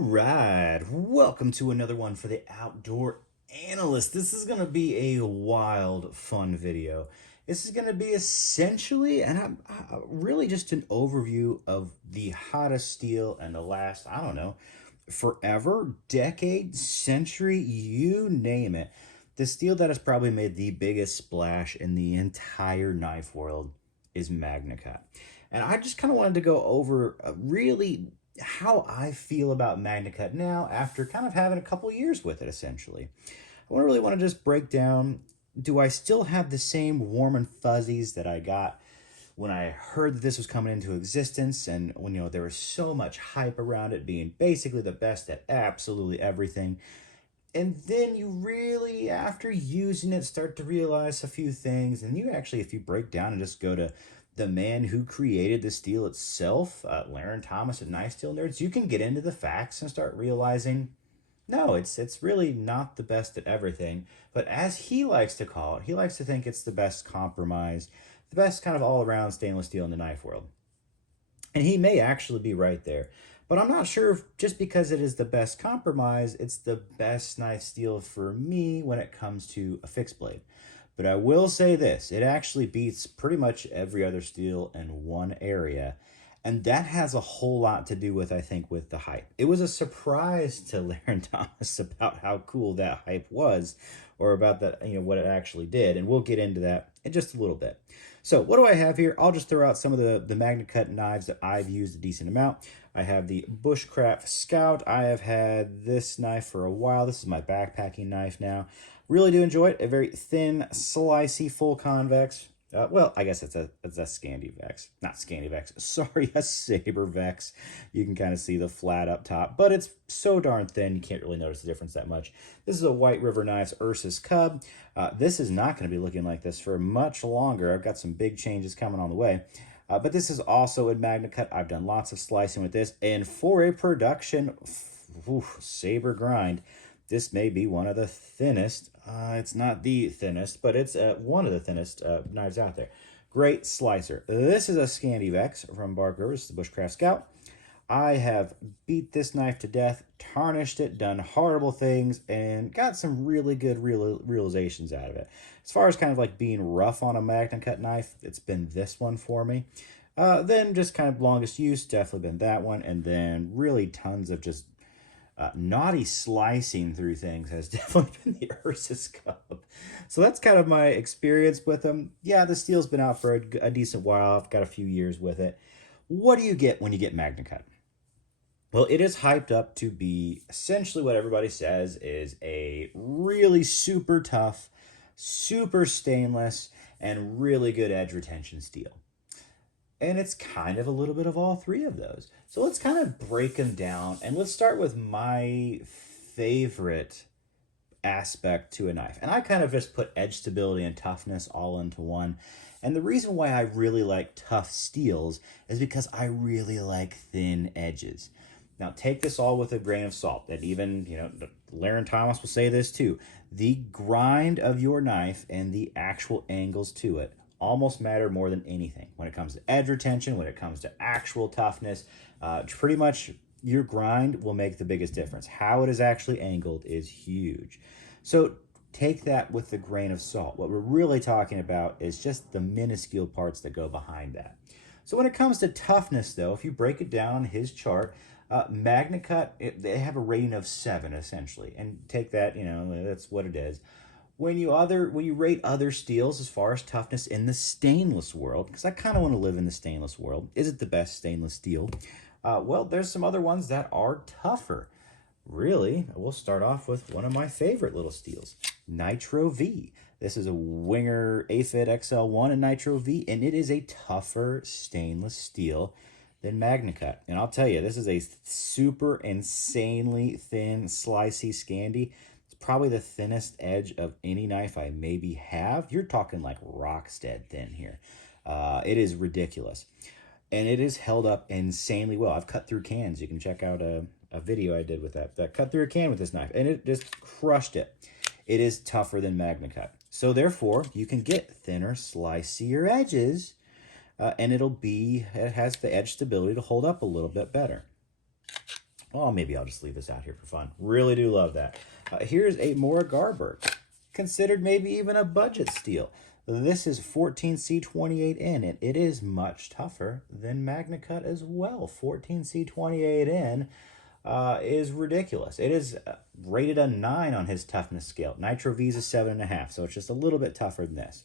right, welcome to another one for the Outdoor Analyst. This is going to be a wild, fun video. This is going to be essentially, and really just an overview of the hottest steel and the last, I don't know, forever, decade, century, you name it. The steel that has probably made the biggest splash in the entire knife world is Magnacut. And I just kind of wanted to go over really how I feel about Magnacut now after kind of having a couple years with it, essentially. I really want to just break down, do I still have the same warm and fuzzies that I got when I heard that this was coming into existence, and when there was so much hype around it being basically the best at absolutely everything? And then you really, after using it, start to realize a few things. And you actually, if you break down and just go to the man who created the steel itself, Larrin Thomas at Knife Steel Nerds, you can get into the facts and start realizing, no, it's really not the best at everything. But as he likes to call it, he likes to think it's the best compromise, the best kind of all-around stainless steel in the knife world. And he may actually be right there. But I'm not sure if just because it is the best compromise, it's the best knife steel for me when it comes to a fixed blade. But I will say this, it actually beats pretty much every other steel in one area. And that has a whole lot to do with, I think, with the hype. It was a surprise to Larrin Thomas about how cool that hype was, or about that, what it actually did. And we'll get into that in just a little bit. So what do I have here? I'll just throw out some of the Magnacut knives that I've used a decent amount. I have the Bushcraft Scout. I have had this knife for a while. This is my backpacking knife now. Really do enjoy it. A very thin, slicey, full convex. Well, I guess it's a scandi vex, not scandi vex. Sorry, a saber vex. You can kind of see the flat up top, but it's so darn thin you can't really notice the difference that much. This is a White River Knives Ursus Cub. This is not going to be looking like this for much longer. I've got some big changes coming on the way. But this is also in Magnacut. I've done lots of slicing with this, and for a production saber grind, this may be one of the thinnest. It's not the thinnest, but it's one of the thinnest knives out there. Great slicer. This is a Scandi Vex from Bark Rivers, the Bushcraft Scout. I have beat this knife to death, tarnished it, done horrible things, and got some really good realizations out of it. As far as kind of like being rough on a Magnacut knife, it's been this one for me. Then just kind of longest use, definitely been that one. And then really tons of just naughty slicing through things has definitely been the Ursus Cub. So that's kind of my experience with them. Yeah, the steel's been out for a decent while. I've got a few years with it. What do you get when you get Magnacut? Well, it is hyped up to be essentially what everybody says is a really super tough, super stainless, and really good edge retention steel. And it's kind of a little bit of all three of those. So let's kind of break them down, and let's start with my favorite aspect to a knife. And I kind of just put edge stability and toughness all into one. And the reason why I really like tough steels is because I really like thin edges. Now take this all with a grain of salt. And even, Larrin Thomas will say this too. The grind of your knife and the actual angles to it almost matter more than anything. When it comes to edge retention, when it comes to actual toughness, pretty much your grind will make the biggest difference. How it is actually angled is huge. So take that with a grain of salt. What we're really talking about is just the minuscule parts that go behind that. So when it comes to toughness, though, if you break it down on his chart, Magnacut, they have a rating of 7, essentially. And take that, that's what it is. When you rate other steels as far as toughness in the stainless world, because I kind of want to live in the stainless world, is it the best stainless steel? Well, there's some other ones that are tougher. Really, we'll start off with one of my favorite little steels, Nitro V. This is a Winger Aphid XL1 in Nitro V, and it is a tougher stainless steel than Magnacut. And I'll tell you, this is a super insanely thin, slicey Scandi. Probably the thinnest edge of any knife I maybe have. You're talking like Rockstead thin here. It is ridiculous. And it is held up insanely well. I've cut through cans. You can check out a video I did with that. I cut through a can with this knife, and it just crushed it. It is tougher than Magnacut. So therefore, you can get thinner, slicier edges, and it has the edge stability to hold up a little bit better. Oh, maybe I'll just leave this out here for fun. Really do love that. Here's a more Garberg, considered maybe even a budget steel. This is 14C28N, and it is much tougher than Magnacut as well. 14C28N is ridiculous. It is rated a 9 on his toughness scale. Nitro V is a 7.5, so it's just a little bit tougher than this.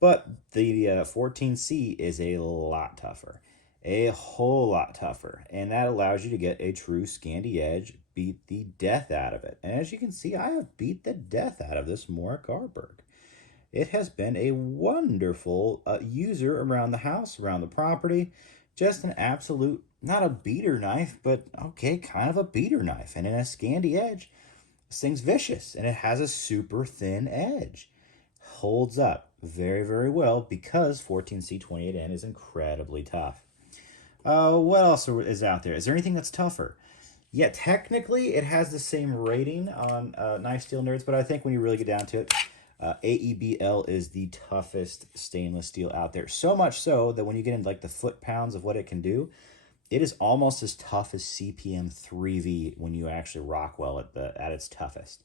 But the 14C is a lot tougher, a whole lot tougher, and that allows you to get a true Scandi edge, beat the death out of it. And as you can see, I have beat the death out of this Mork Garberg. It has been a wonderful user around the house, around the property. Just an absolute, not a beater knife, but okay, kind of a beater knife. And in a Scandi edge, this thing's vicious, and it has a super thin edge. Holds up very, very well because 14C28N is incredibly tough. What else is out there? Is there anything that's tougher? Yeah, technically it has the same rating on Knife Steel Nerds, but I think when you really get down to it, aeb-l is the toughest stainless steel out there. So much so that when you get into like the foot-pounds of what it can do, it is almost as tough as CPM 3V when you actually Rockwell at its toughest.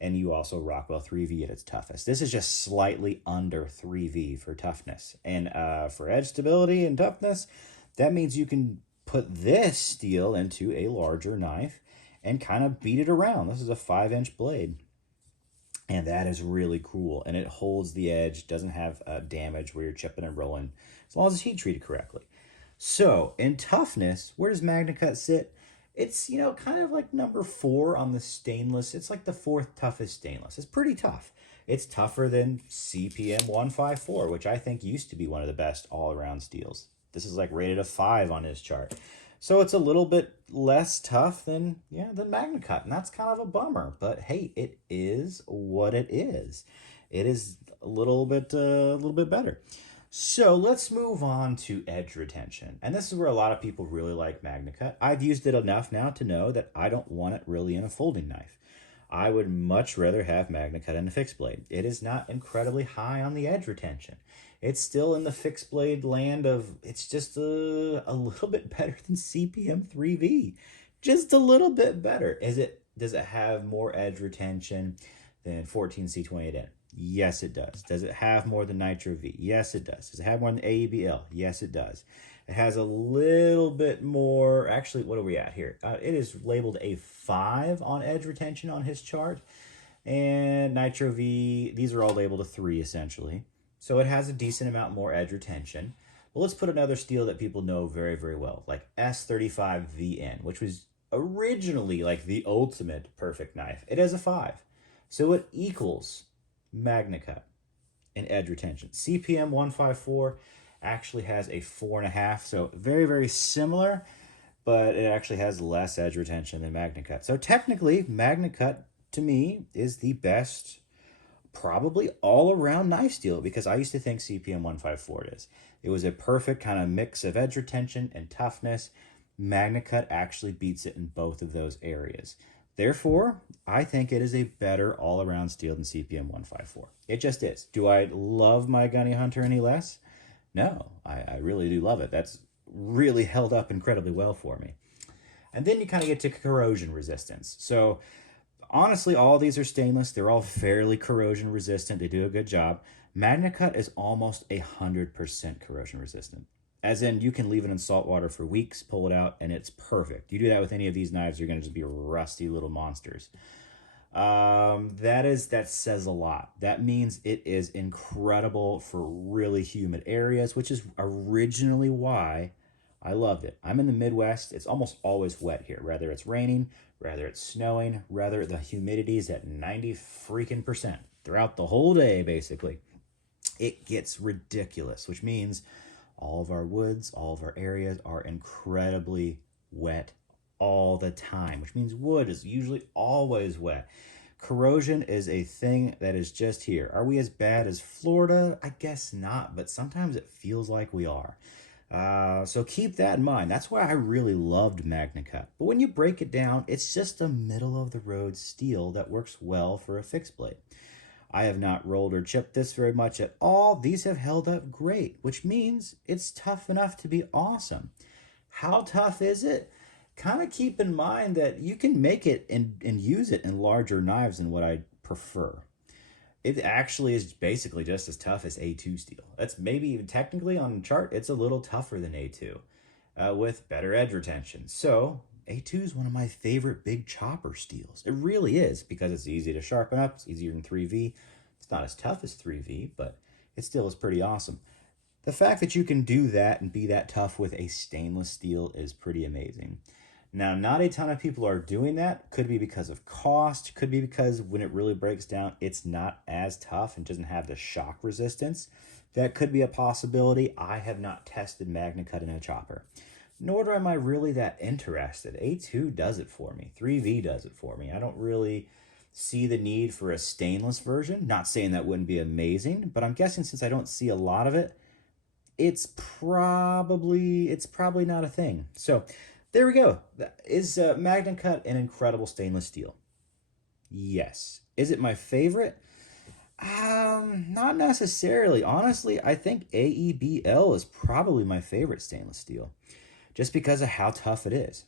And you also Rockwell 3V at its toughest. This is just slightly under 3V for toughness. And for edge stability and toughness, that means you can put this steel into a larger knife and kind of beat it around. This is a 5-inch blade. And that is really cool. And it holds the edge, doesn't have damage where you're chipping and rolling, as long as it's heat treated correctly. So in toughness, where does Magnacut sit? It's, you know, kind of like number 4 on the stainless. It's like the 4th toughest stainless. It's pretty tough. It's tougher than CPM 154, which I think used to be one of the best all-around steels. This is like rated a 5 on his chart. So it's a little bit less tough than Magnacut, and that's kind of a bummer. But hey, it is what it is. It is a little bit better. So let's move on to edge retention. And this is where a lot of people really like Magnacut. I've used it enough now to know that I don't want it really in a folding knife. I would much rather have Magnacut in a fixed blade. It is not incredibly high on the edge retention. It's still in the fixed blade land of, it's just a little bit better than CPM 3V. Just a little bit better. Does it have more edge retention than 14C28N? Yes, it does. Does it have more than Nitro V? Yes, it does. Does it have more than aeb-l? Yes, it does. It has a little bit more, actually, what are we at here? It is labeled a 5 on edge retention on his chart. And Nitro V, these are all labeled a 3 essentially. So it has a decent amount more edge retention. Well, let's put another steel that people know very, very well, like S35VN, which was originally like the ultimate perfect knife. It has a 5. So it equals Magnacut in edge retention. CPM 154 actually has a 4.5, so very, very similar, but it actually has less edge retention than Magnacut. So technically, Magnacut to me is the best, probably all-around knife steel, because I used to think CPM 154 is. It was a perfect kind of mix of edge retention and toughness. Magnacut actually beats it in both of those areas. Therefore, I think it is a better all-around steel than CPM 154. It just is. Do I love my Gunny Hunter any less? No, I really do love it. That's really held up incredibly well for me. And then you kind of get to corrosion resistance. So honestly, all these are stainless. They're all fairly corrosion resistant. They do a good job. Magnacut is almost 100% corrosion resistant. As in, you can leave it in salt water for weeks, pull it out, and it's perfect. You do that with any of these knives, you're going to just be rusty little monsters. That says a lot. That means it is incredible for really humid areas, which is originally why I loved it. I'm in the Midwest. It's almost always wet here, whether it's raining, whether it's snowing, whether the humidity is at 90% throughout the whole day, basically. It gets ridiculous, which means all of our woods, all of our areas are incredibly wet all the time, which means wood is usually always wet. Corrosion is a thing that is just here. Are we as bad as Florida? I guess not, but sometimes it feels like we are. So keep that in mind. That's why I really loved Magnacut. But when you break it down, it's just a middle-of-the-road steel that works well for a fixed blade. I have not rolled or chipped this very much at all. These have held up great, which means it's tough enough to be awesome. How tough is it? kind of keep in mind that you can make it and use it in larger knives than what I prefer. It actually is basically just as tough as A2 steel. That's maybe even technically on the chart, it's a little tougher than A2 with better edge retention. So A2 is one of my favorite big chopper steels. It really is because it's easy to sharpen up. It's easier than 3V. It's not as tough as 3V, but it still is pretty awesome. The fact that you can do that and be that tough with a stainless steel is pretty amazing. Now, not a ton of people are doing that. Could be because of cost. Could be because when it really breaks down, it's not as tough and doesn't have the shock resistance. That could be a possibility. I have not tested Magnacut in a chopper. Nor am I really that interested. A2 does it for me. 3V does it for me. I don't really see the need for a stainless version. Not saying that wouldn't be amazing, but I'm guessing since I don't see a lot of it, it's probably not a thing. So there we go. Is Magnacut an incredible stainless steel? Yes. Is it my favorite? Not necessarily. Honestly, I think aeb-l is probably my favorite stainless steel, just because of how tough it is.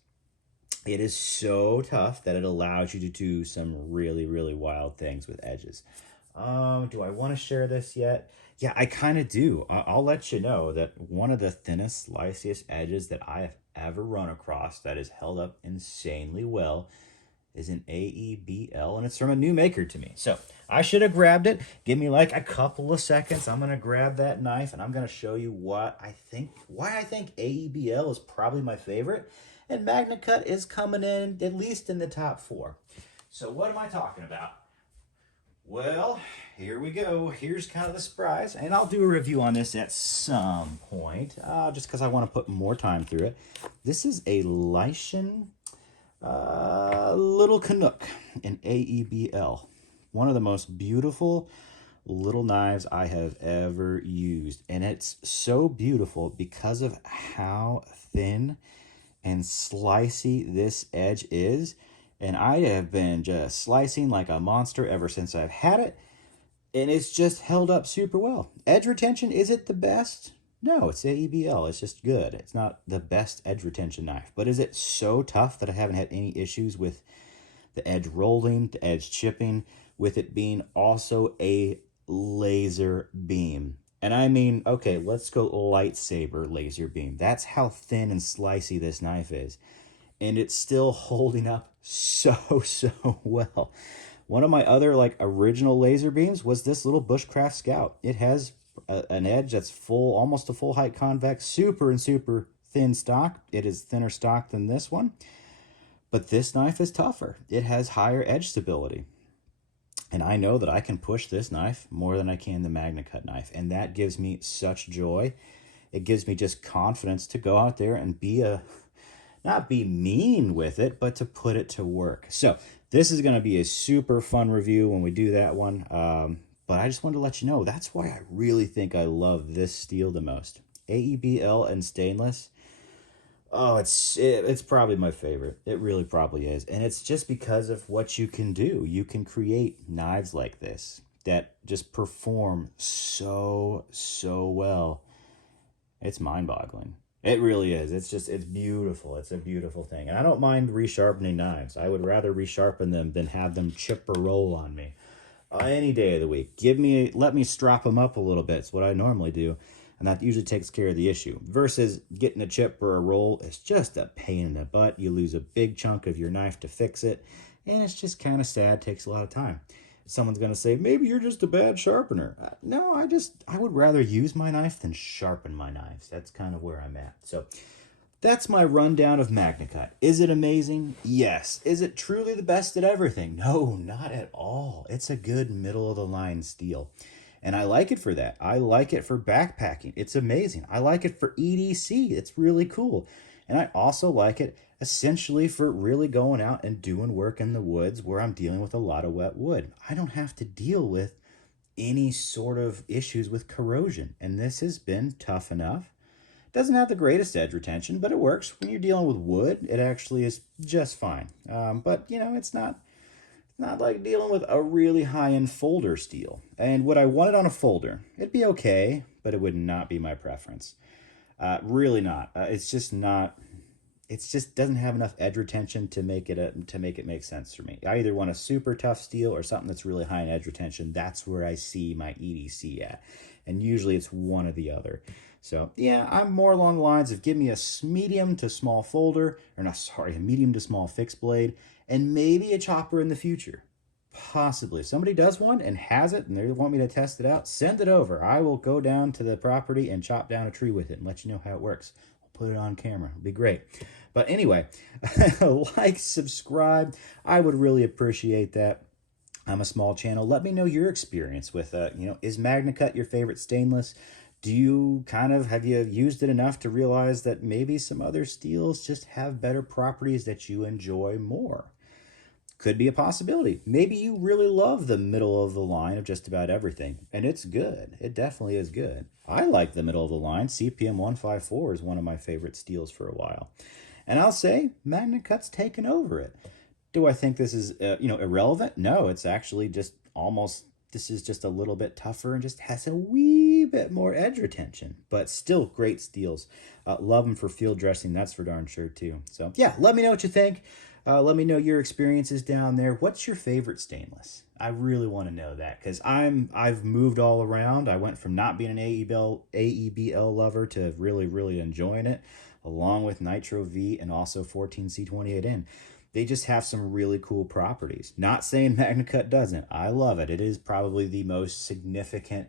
It is so tough that it allows you to do some really, really wild things with edges. Do I want to share this yet? Yeah, I kind of do. I'll let you know that one of the thinnest, sliceiest edges that I have ever run across that is held up insanely well is an aeb-l, and it's from a new maker to me. So I should have grabbed it. Give me like a couple of seconds. I'm going to grab that knife, and I'm going to show you why I think aeb-l is probably my favorite, and Magnacut is coming in at least in the top 4. So what am I talking about? Well, here we go. Here's kind of the surprise, and I'll do a review on this at some point, just because I want to put more time through it. This is a Lycian little Canuck in aeb-l. One of the most beautiful little knives I have ever used, and it's so beautiful because of how thin and slicey this edge is. And I have been just slicing like a monster ever since I've had it. And it's just held up super well. Edge retention, is it the best? No, it's aeb-l. It's just good. It's not the best edge retention knife. But is it so tough that I haven't had any issues with the edge rolling, the edge chipping, with it being also a laser beam? And I mean, okay, let's go lightsaber laser beam. That's how thin and slicey this knife is. And it's still holding up so well. One of my other like original laser beams was this little bushcraft Scout. It has an edge that's full, almost a full height convex, super thin stock. It is thinner stock than this one, but this knife is tougher. It has higher edge stability. And I know that I can push this knife more than I can the Magnacut knife. And that gives me such joy. It gives me just confidence to go out there and not be mean with it, but to put it to work. So this is going to be a super fun review when we do that one. But I just wanted to let you know, that's why I really think I love this steel the most. aeb-l and stainless. Oh, it's probably my favorite. It really probably is. And it's just because of what you can do. You can create knives like this that just perform so well. It's mind-boggling. It really is. It's beautiful. It's a beautiful thing. And I don't mind resharpening knives. I would rather resharpen them than have them chip or roll on me. Any day of the week. Let me strap them up a little bit. It's what I normally do. And that usually takes care of the issue. Versus getting a chip or a roll, it's just a pain in the butt. You lose a big chunk of your knife to fix it. And it's just kind of sad. Takes a lot of time. Someone's going to say, maybe you're just a bad sharpener. No, I would rather use my knife than sharpen my knives. That's kind of where I'm at. So that's my rundown of Magnacut. Is it amazing? Yes. Is it truly the best at everything? No, not at all. It's a good middle-of-the-line steel. And I like it for that. I like it for backpacking. It's amazing. I like it for EDC. It's really cool. And I also like it essentially for really going out and doing work in the woods where I'm dealing with a lot of wet wood. I don't have to deal with any sort of issues with corrosion. And this has been tough enough. It doesn't have the greatest edge retention, but it works. When you're dealing with wood, it actually is just fine. But, you know, it's not like dealing with a really high-end folder steel. And would I want it on a folder? It'd be okay, but it would not be my preference. Really not. It's just not it's just doesn't have enough edge retention to make it make sense for me. I either want a super tough steel or something that's really high in edge retention. That's where I see my EDC at, and usually it's one or the other. So yeah, I'm more along the lines of give me a medium to small folder, or not, sorry, a medium to small fixed blade, and maybe a chopper in the future. Possibly. If somebody does one and has it and they want me to test it out, send it over. I will go down to the property and chop down a tree with it and let you know how it works. I'll put it on camera. It'll be great. But anyway, like, subscribe. I would really appreciate that. I'm a small channel. Let me know your experience with, is Magnacut your favorite stainless? Do you have you used it enough to realize that maybe some other steels just have better properties that you enjoy more? Could be a possibility. Maybe you really love the middle of the line of just about everything, and it's good. It definitely is good. I like the middle of the line. CPM 154 is one of my favorite steels for a while. And I'll say Magnacut's taken over it. Do I think this is irrelevant? No, it's actually just almost, this is just a little bit tougher and just has a wee bit more edge retention, but still great steels. Love them for field dressing, that's for darn sure too. So yeah, let me know what you think. Let me know your experiences down there. What's your favorite stainless? I really want to know that, because I've moved all around. I went from not being an aeb-l lover to really, really enjoying it, along with Nitro V and also 14C28N. They just have some really cool properties. Not saying Magnacut doesn't. I love it. It is probably the most significant,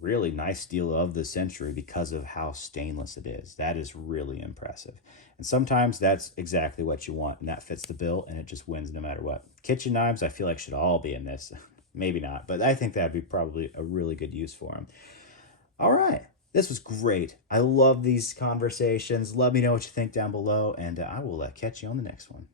really nice steel of the century because of how stainless it is. That is really impressive. And sometimes that's exactly what you want, and that fits the bill, and it just wins no matter what. Kitchen knives, I feel like, should all be in this. Maybe not, but I think that'd be probably a really good use for them. All right. This was great. I love these conversations. Let me know what you think down below, and I will catch you on the next one.